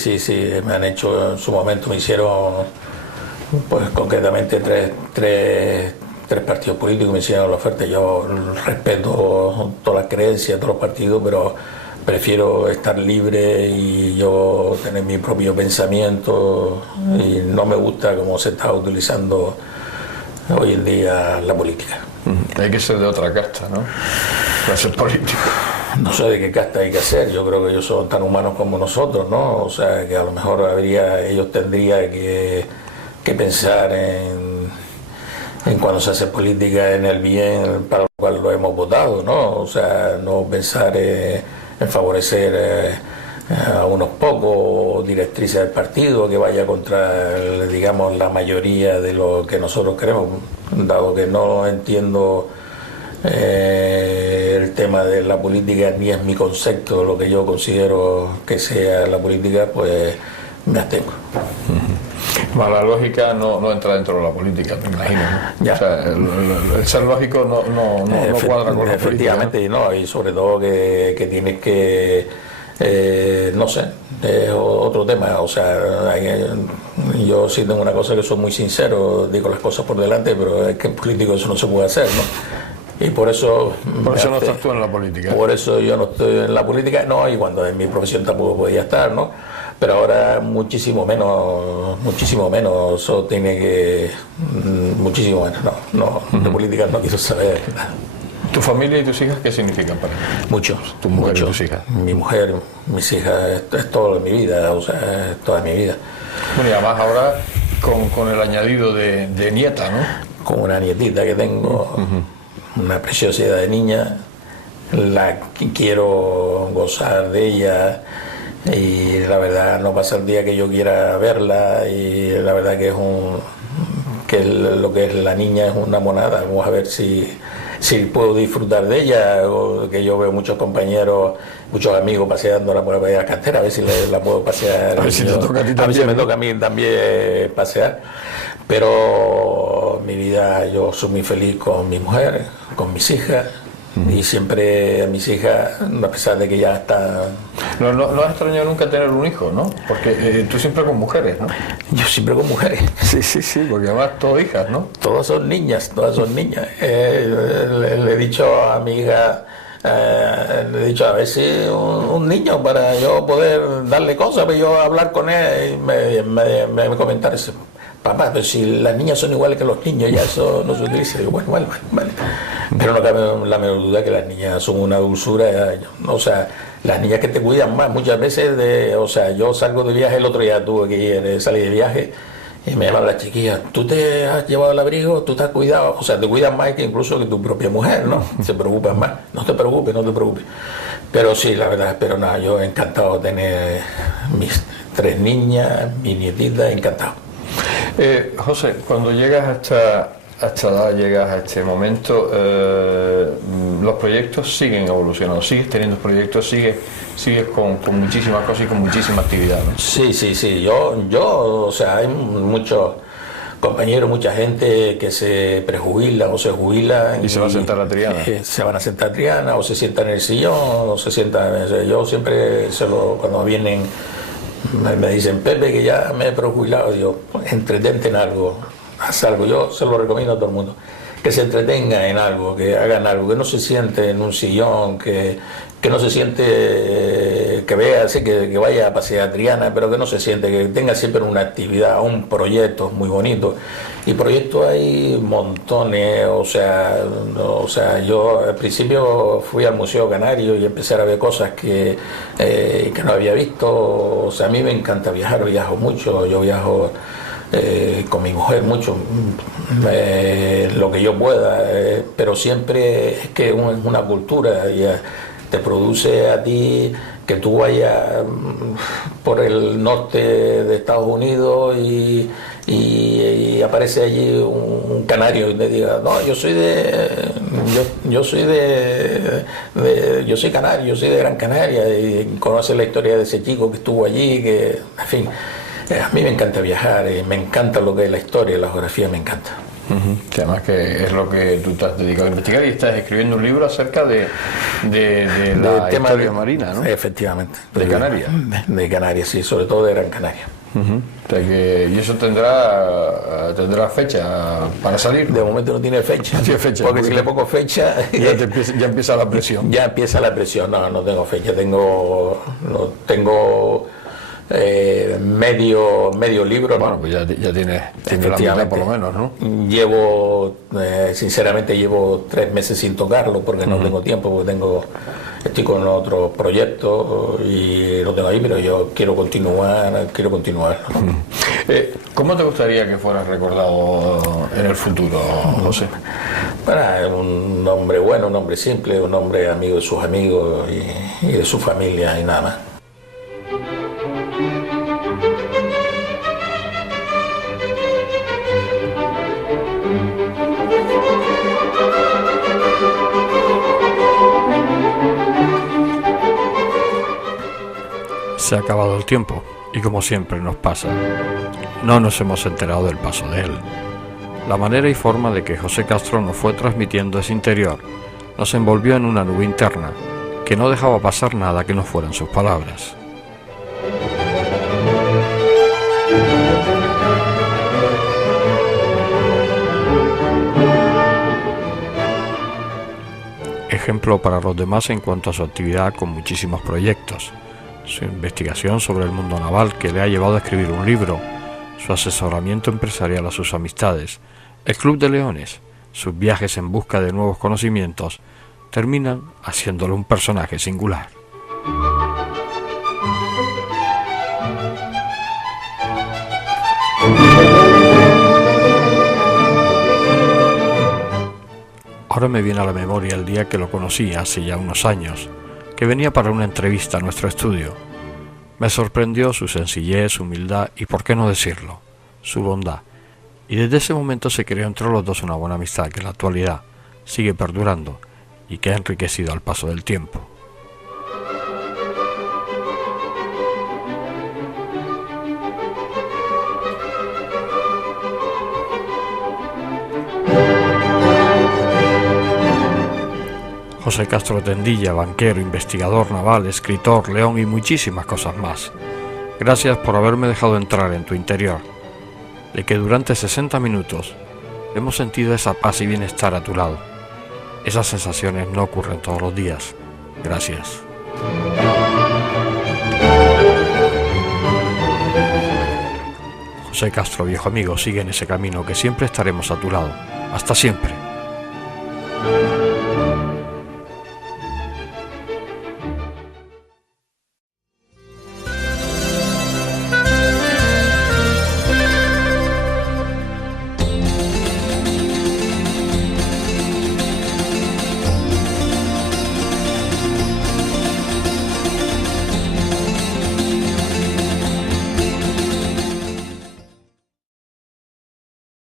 me han hecho, en su momento me hicieron, pues concretamente tres partidos políticos me hicieron la oferta. Yo respeto todas las creencias, todos los partidos, pero prefiero estar libre y yo tener mi propio pensamiento y no me gusta cómo se está utilizando hoy en día la política. Hay que ser de otra casta, ¿no? Para ser político. No sé de qué casta hay que hacer, yo creo que ellos son tan humanos como nosotros, ¿no? O sea, que a lo mejor ellos tendrían que pensar en cuando se hace política en el bien para lo cual lo hemos votado, ¿no? O sea, no pensar en favorecer a unos pocos directrices del partido que vaya contra, digamos, la mayoría de lo que nosotros queremos, dado que no entiendo el tema de la política ni es mi concepto, lo que yo considero que sea la política, pues me abstengo. La lógica no entra dentro de la política, me imagino, ¿no? O sea, el ser lógico no cuadra con la efectivamente, política, ¿no? Y sobre todo que tienes que no sé, es otro tema. O sea, yo sí tengo una cosa que soy muy sincero, digo las cosas por delante, pero es que en político eso no se puede hacer, ¿no? Y por eso no estás tú en la política. Por eso yo no estoy en la política, no, y cuando en mi profesión tampoco podía estar, ¿no? Pero ahora muchísimo menos, eso tiene que... muchísimo menos, no, de política no quiero saber nada. ¿Tu familia y tus hijas qué significan para ti? Mucho. ¿Tu mujer y tus hijas? Mi mujer, mis hijas, es toda mi vida, o sea, es toda mi vida. Bueno, y además ahora con el añadido de nieta, ¿no? con una nietita que tengo, una preciosidad de niña, la quiero gozar de ella y la verdad no pasa el día que yo quiera verla y la verdad que lo que es la niña es una monada. Vamos a ver si puedo disfrutar de ella, o que yo veo muchos compañeros, muchos amigos paseándola por la cantera, a ver si la puedo pasear. A ver si te toca a ti también. A ver si me toca a mí también pasear. Pero mi vida, yo soy muy feliz con mi mujer, con mis hijas. Y siempre a mis hijas, a pesar de que ya están... No has extrañado nunca tener un hijo, ¿no? Porque tú siempre con mujeres, ¿no? Yo siempre con mujeres. Sí, porque además todas hijas, ¿no? Todas son niñas. Le he dicho a mi hija, le he dicho a ver si un niño para yo poder darle cosas, para yo hablar con él, y me comentaron eso. Papá, pero si las niñas son iguales que los niños, ya eso no se utiliza. Digo, bueno, vale. Pero no cabe la menor duda que las niñas son una dulzura. O sea, las niñas que te cuidan más, muchas veces, o sea, yo salgo de viaje, el otro día tuve que salir de viaje, y me llaman las chiquillas, ¿tú te has llevado el abrigo? ¿Tú te has cuidado? O sea, te cuidan más que incluso que tu propia mujer, ¿no? Se preocupan más. No te preocupes. Pero sí, la verdad, pero nada, yo encantado de tener mis 3 niñas, mi nietita, encantado. José, cuando llegas a esta edad, llegas a este momento, los proyectos siguen evolucionando, sigues teniendo proyectos, sigues con muchísimas cosas y con muchísima actividad, ¿no? Sí, yo, o sea, hay muchos compañeros, mucha gente que se prejubila o se jubila y se va a sentar a Triana. Se van a sentar a Triana o se sientan en el sillón o se sientan. Yo siempre cuando vienen me dicen, Pepe, que ya me he prejubilado, digo, entretente en algo, haz algo. Yo se lo recomiendo a todo el mundo, que se entretenga en algo, que hagan algo, que no se siente en un sillón, que no se siente, que vea, así que vaya a pasear a Triana, pero que no se siente, que tenga siempre una actividad, un proyecto muy bonito. Y proyectos hay montones, o sea, yo al principio fui al Museo Canario y empecé a ver cosas que no había visto. O sea, a mí me encanta viajar, viajo mucho, yo viajo con mi mujer mucho, lo que yo pueda, pero siempre es que es una cultura y te produce a ti que tú vayas por el norte de Estados Unidos y aparece allí un canario y te diga, no, yo soy canario, yo soy de Gran Canaria, y conoce la historia de ese chico que estuvo allí, que, en fin, a mí me encanta viajar, me encanta lo que es la historia, la geografía me encanta. Que además que es lo que tú te has dedicado a investigar y estás escribiendo un libro acerca de la historia marina, ¿no? Efectivamente. ¿De Canarias? De Canarias, sí, sobre todo de Gran Canaria. O sea y eso tendrá fecha para salir, ¿no? De momento no tiene fecha, porque si le pongo fecha ya empieza la presión. Ya empieza la presión. No tengo fecha, tengo medio libro. Bueno, pues ya tienes la mitad por lo menos, ¿no? Sinceramente llevo 3 meses sin tocarlo porque no tengo tiempo, porque estoy con otro proyecto y lo tengo ahí, pero yo quiero continuar, ¿no? ¿Cómo te gustaría que fueras recordado en el futuro, José? Bueno, un hombre bueno, un hombre simple, un hombre amigo de sus amigos y de su familia y nada más. Se ha acabado el tiempo y, como siempre nos pasa, no nos hemos enterado del paso de él. La manera y forma de que José Castro nos fue transmitiendo ese interior nos envolvió en una nube interna que no dejaba pasar nada que no fueran sus palabras. Ejemplo para los demás en cuanto a su actividad con muchísimos proyectos, su investigación sobre el mundo naval que le ha llevado a escribir un libro, su asesoramiento empresarial a sus amistades, el Club de Leones, sus viajes en busca de nuevos conocimientos, terminan haciéndolo un personaje singular. Ahora me viene a la memoria el día que lo conocí hace ya unos años, que venía para una entrevista a nuestro estudio. Me sorprendió su sencillez, su humildad y, por qué no decirlo, su bondad. Y desde ese momento se creó entre los dos una buena amistad que en la actualidad sigue perdurando y que ha enriquecido al paso del tiempo. José Castro Tendilla, banquero, investigador naval, escritor, león y muchísimas cosas más. Gracias por haberme dejado entrar en tu interior, de que durante 60 minutos hemos sentido esa paz y bienestar a tu lado. Esas sensaciones no ocurren todos los días. Gracias. José Castro, viejo amigo, sigue en ese camino que siempre estaremos a tu lado. Hasta siempre.